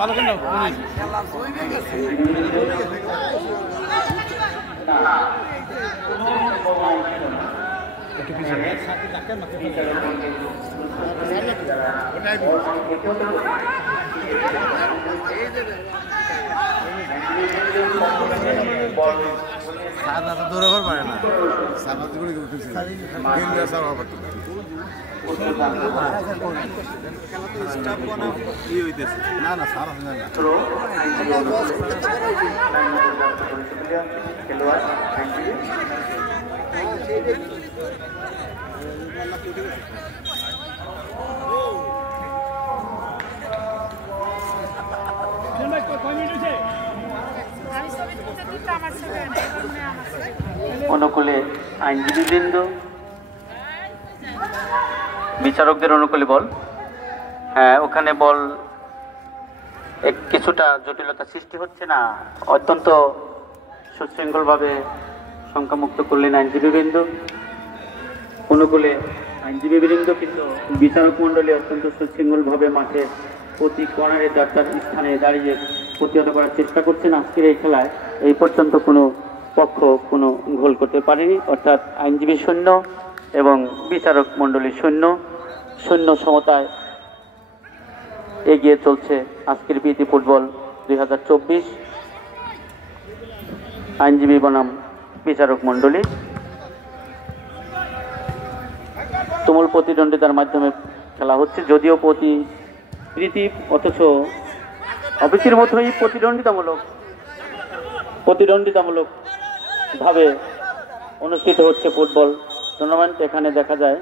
ভালো কেন দৌড়াবার পারে না না না সার অনুকূলে আইনজীবীবৃন্দ, বিচারকদের অনুকূলে বল। হ্যাঁ, ওখানে বল কিছুটা জটিলতা সৃষ্টি হচ্ছে না, অত্যন্ত সুশৃঙ্খলভাবে সংখ্যামুক্ত করলেন আইনজীবীবৃন্দ। অনুকূলে আইনজীবীবৃন্দ, কিন্তু বিচারক মণ্ডলী অত্যন্ত সুশৃঙ্খলভাবে মাঠে প্রতি কর্নারে যার স্থানে দাঁড়িয়ে প্রতিহত করার চেষ্টা করছেন। আজকের এই খেলায় এই পর্যন্ত কোনো পক্ষ কোনো গোল করতে পারেনি, অর্থাৎ আইনজীবী শূন্য এবং বিচারক মণ্ডলী শূন্য শূন্য সমতায় এগিয়ে চলছে আজকের প্রীতি ফুটবল 2024 আইনজীবী বনাম বিচারক মণ্ডলী। তুমুল প্রতিদ্বন্দ্বিতার মাধ্যমে খেলা হচ্ছে, যদিও প্রীতি অথচ অফিসের মতোই প্রতিদ্বন্দ্বিতামূলক ভাবে অনুষ্ঠিত হচ্ছে ফুটবল টুর্নামেন্ট। এখানে দেখা যায়